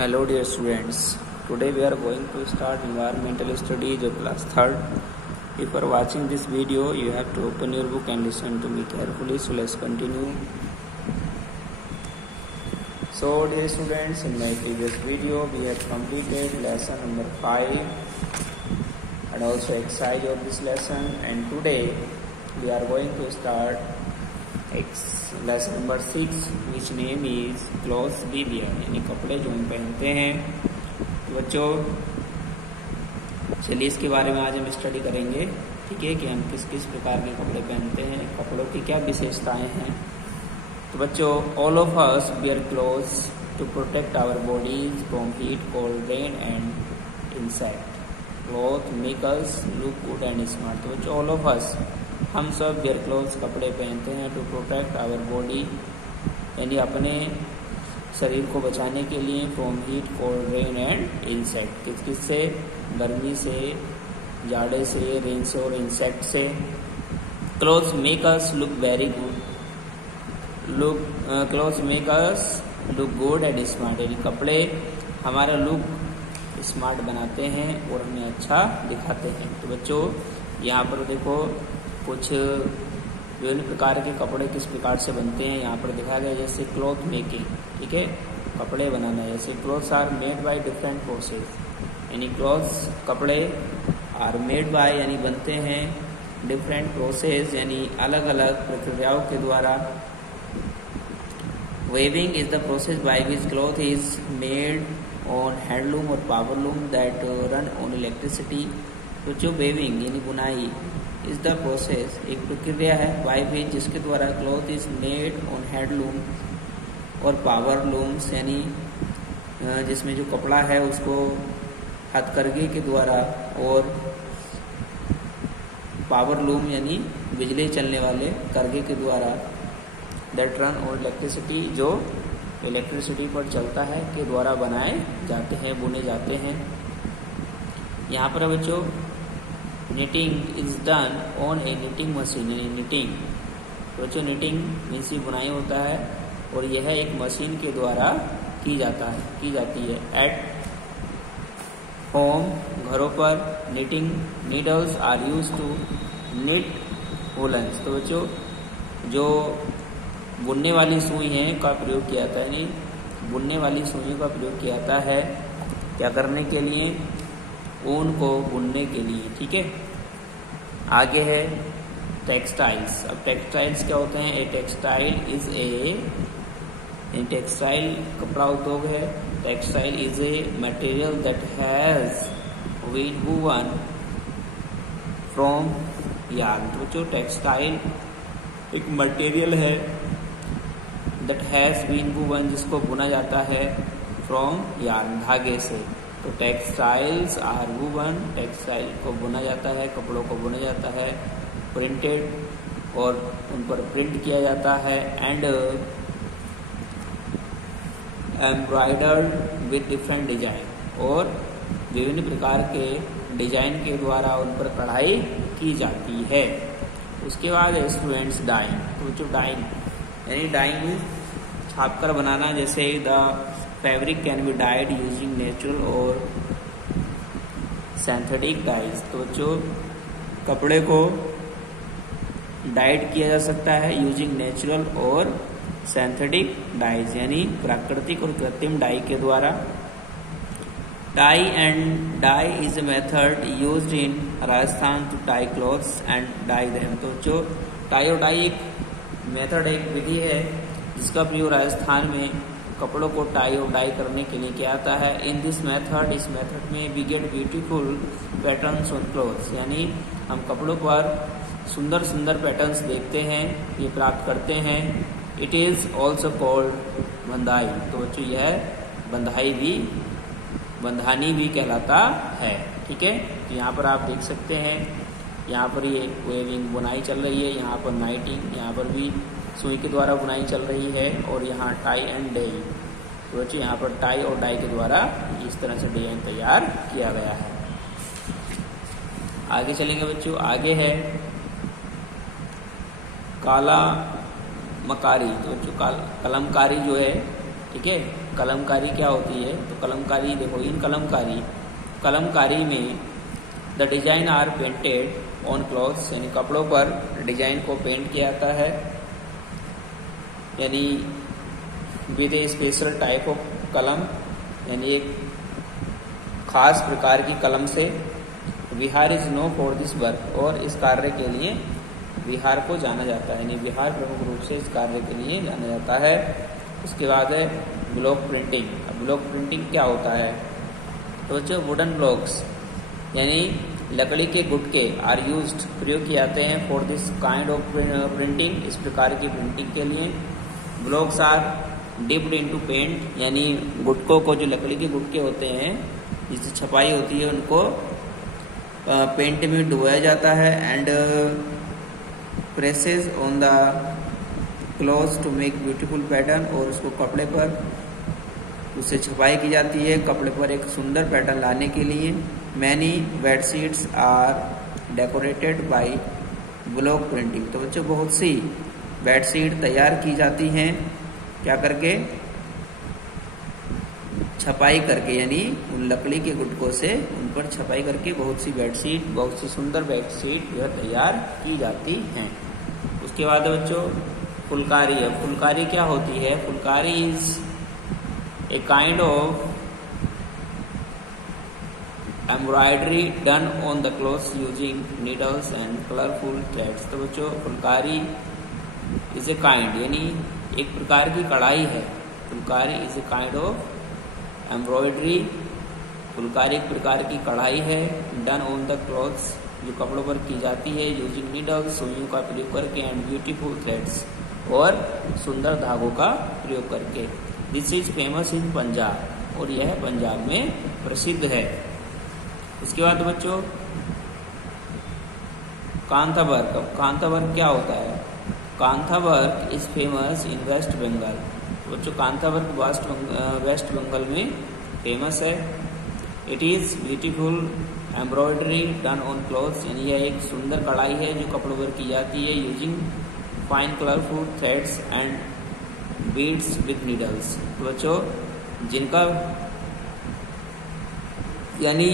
Hello dear students, today we are going to start environmental studies of class 3rd. If you are watching this video, you have to open your book and listen to me carefully. So let's continue. So dear students, in my previous video we have completed lesson number 5 and also exercise of this lesson, and today we are going to start lesson number 6 which name is clothes we wear, यानी कपड़े जो हम पहनते हैं। तो बच्चों चलिए इसके बारे में आज हम स्टडी करेंगे, ठीक है, कि हम किस किस प्रकार के कपड़े पहनते हैं, कपड़ों की क्या विशेषताएं हैं। तो बच्चों all of us wear clothes to protect our bodies from heat, cold, rain and insect. Cloth make us look good and smart. तो बच्चों ऑल ऑफ अस, हम सब वियर क्लोथ्स कपड़े पहनते हैं टू प्रोटेक्ट आवर बॉडी, यानी अपने शरीर को बचाने के लिए, from heat, cold, rain and insect. किस किस से? गर्मी से, जाड़े से, रेन से और इंसेक्ट से। Clothes make us look very good, clothes make us look good and smart, यानी कपड़े हमारा लुक स्मार्ट बनाते हैं और हमें अच्छा दिखाते हैं। तो बच्चों यहाँ पर देखो कुछ विभिन्न प्रकार के कपड़े किस प्रकार से बनते हैं यहाँ पर दिखाया गया, जैसे क्लॉथ मेकिंग, ठीक है, कपड़े बनाना। जैसे clothes are made by different process, यानी क्लॉथ्स कपड़े आर मेड बाय यानी बनते हैं डिफरेंट प्रोसेस, यानी अलग अलग प्रक्रियाओं के द्वारा। Weaving is the process by which cloth is made on handloom और powerloom that run on electricity. तो जो वेविंग यानी बुनाई इज द प्रोसेस, एक प्रक्रिया है बाय विच जिसके द्वारा cloth is made on handloom और पावर लूम्स, यानी जिसमें जो कपड़ा है उसको हथकरघे के द्वारा, और पावर लूम यानी बिजली चलने वाले करघे के द्वारा, दैट रन ऑन इलेक्ट्रिसिटी, जो इलेक्ट्रिसिटी पर चलता है, के द्वारा बनाए जाते हैं, बुने जाते हैं। यहाँ पर बच्चों knitting is done on A knitting machine, यानी निटिंग, तो बच्चों निटिंग मीन्स बुनाई होता है और यह एक मशीन के द्वारा की जाती है। एट होम, घरों पर, knitting needles are use to knit woollens. तो बच्चों जो बुनने वाली सुई है का प्रयोग किया जाता है, यानी बुनने वाली सुई का प्रयोग किया जाता है क्या करने के लिए? ऊन को बुनने के लिए, ठीक है। आगे है टेक्सटाइल्स। अब टेक्सटाइल्स क्या होते हैं? ए टेक्सटाइल इज टेक्सटाइल कपड़ा उद्योग है। Textile is a material that has been woven from yarn. तो जो टेक्सटाइल एक मटेरियल है दैट हैज बीन वूवन, जिसको बुना जाता है फ्रॉम यार्न, धागे से। तो टेक्सटाइल्स आर वूवन, टेक्सटाइल को बुना जाता है, कपड़ों को बुना जाता है, प्रिंटेड और उन पर प्रिंट किया जाता है, and embroidered with different design, और विभिन्न प्रकार के डिजाइन के द्वारा उन पर कढ़ाई की जाती है। उसके बाद स्टूडेंट्स डाइंग। तो जो डाइंग यानी डाइंग छाप कर बनाना, जैसे the fabric can be dyed using natural और सिंथेटिक डाइज। तो जो कपड़े को डाइड किया जा सकता है यूजिंग नेचुरल और सिंथेटिक डाइज, यानी प्राकृतिक और कृत्रिम डाई के द्वारा। Tie and dye is a method used in Rajasthan to tie clothes and dye them. तो जो टाई और डाई एक मेथड, एक विधि है जिसका प्रयोग राजस्थान में कपड़ों को टाई और डाई करने के लिए किया जाता है। इन दिस मेथड, इस मेथड में we get beautiful patterns on clothes, यानी हम कपड़ों पर सुंदर सुंदर पैटर्न्स देखते हैं, ये प्राप्त करते हैं। It is also called bandhai. तो बच्चों यह बंधानी भी कहलाता है, ठीक है। तो यहाँ पर आप देख सकते हैं, यहाँ पर ये वेविंग बुनाई चल रही है, यहाँ पर नाइटिंग, यहाँ पर भी सुई के द्वारा बुनाई चल रही है, और यहाँ टाई एंड डाई। तो बच्चों यहाँ पर टाई और डाई के द्वारा इस तरह से डिजाइन तैयार किया गया है। आगे चलेंगे बच्चों, आगे है काला मकारी। तो बच्चों कलमकारी जो है ठीक है। कलमकारी क्या होती है, तो कलमकारी देखो, इन कलमकारी में the design are painted on clothes, यानी कपड़ों पर डिजाइन को पेंट किया जाता है, यानी with a special type of kalam, यानी एक खास प्रकार की कलम से। Bihar is known for this work, और इस कार्य के लिए बिहार को जाना जाता है, यानी बिहार प्रमुख रूप से इस कार्य के लिए जाना जाता है। उसके बाद है ब्लॉक प्रिंटिंग। अब ब्लॉक प्रिंटिंग क्या होता है, तो बच्चों वुडन ब्लॉक्स यानी लकड़ी के गुटके आर यूज्ड, प्रयोग किए जाते हैं for this kind of printing, इस प्रकार की प्रिंटिंग के लिए। Blocks are dipped into paint, यानी गुटकों को, जो लकड़ी के गुटके होते हैं जिससे छपाई होती है, उनको पेंट में डुबाया जाता है। And presses on the cloth to make beautiful pattern, और उसको कपड़े पर उससे छपाई की जाती है, कपड़े पर एक सुंदर पैटर्न लाने के लिए। Many bedsheets are decorated by block printing, तो बच्चों बहुत सी बेडशीट तैयार की जाती हैं क्या करके, छपाई करके, यानी उन लकड़ी के गुटकों से उन पर छपाई करके बहुत सी बेडशीट, बहुत सी सुंदर बेडशीट जो है तैयार की जाती हैं। उसके बाद बच्चों फुलकारी है। फुलकारी क्या होती है, Phulkari is a kind of embroidery done on the clothes using needles and colourful threads. तो बच्चों फुलकारी इज ए काइंड, यानी एक प्रकार की कढ़ाई है। Phulkari is a kind of embroidery, Phulkari एक प्रकार की कढ़ाई है, डन ऑन द क्लॉथ्स, जो कपड़ों पर की जाती है, यूजिंग नीडल्स, सुइयों का प्रयोग करके, एंड ब्यूटीफुल थ्रेड्स, और सुंदर धागों का प्रयोग करके। दिस इज फेमस इन पंजाब, और यह पंजाब में प्रसिद्ध है। उसके बाद बच्चों कांथा वर्क। अब कांथा वर्क क्या होता है, Kantha work is famous in West Bengal. बच्चों कांथा वर्क वेस्ट बंगाल में फेमस है। It is beautiful embroidery done on clothes, यानी यह एक सुंदर कढ़ाई है जो कपड़ों पर की जाती है, using fine colourful threads and beads with needles. तो बच्चों जिनका यानी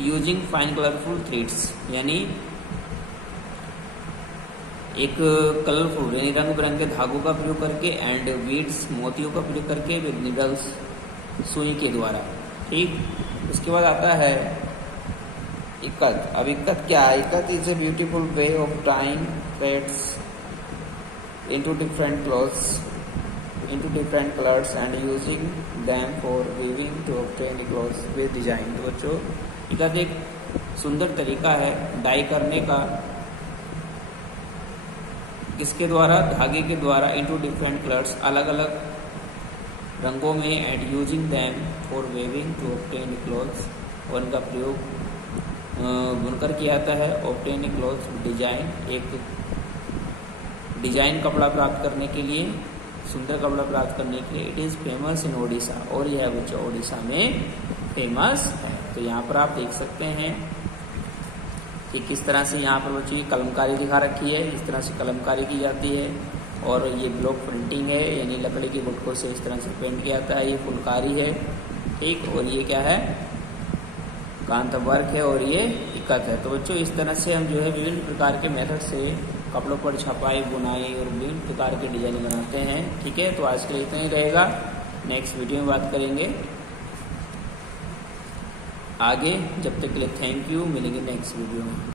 यूजिंग फाइन कलरफुल थ्रेड्स, यानी एक कलरफुल यानी रंग बिरंगे धागों का प्रयोग करके, एंड बीड्स मोतियों का प्रयोग करके, विद नीडल्स सुई के द्वारा। ठीक, उसके बाद आता है इक्कत। अब इक्कत क्या है, ikat is a beautiful way of tying threads into different clothes, into different colors and using them for weaving to obtain clothes with design। तो बच्चों इक्कत एक सुंदर तरीका है डाई करने का, इसके द्वारा, धागे के द्वारा, into different colors, अलग अलग रंगों में, and using them for weaving to obtain clothes, और उनका प्रयोग बुनकर किया जाता है, obtain clothes डिजाइन, एक डिजाइन कपड़ा प्राप्त करने के लिए, सुंदर कपड़ा प्राप्त करने के लिए। इट इज फेमस इन ओडिशा, और यह बच्चों ओडिशा में फेमस है। तो यहाँ पर आप देख सकते हैं कि किस तरह से यहाँ पर बच्चों की कलमकारी दिखा रखी है, इस तरह से कलमकारी की जाती है। और ये ब्लॉक प्रिंटिंग है, यानी लकड़ी के गुटकों से इस तरह से पेंट किया जाता है। ये फुलकारी है, ठीक, और ये क्या है, कांथा वर्क है, और ये इक्कत है। तो बच्चों इस तरह से हम जो है विभिन्न प्रकार के मेथड से कपड़ों पर छपाई, बुनाई और विभिन्न प्रकार के डिजाइन बनाते हैं। ठीक है, तो आज के लिए इतना ही रहेगा। नेक्स्ट वीडियो में बात करेंगे आगे। जब तक के लिए थैंक यू, मिलेंगे नेक्स्ट वीडियो में।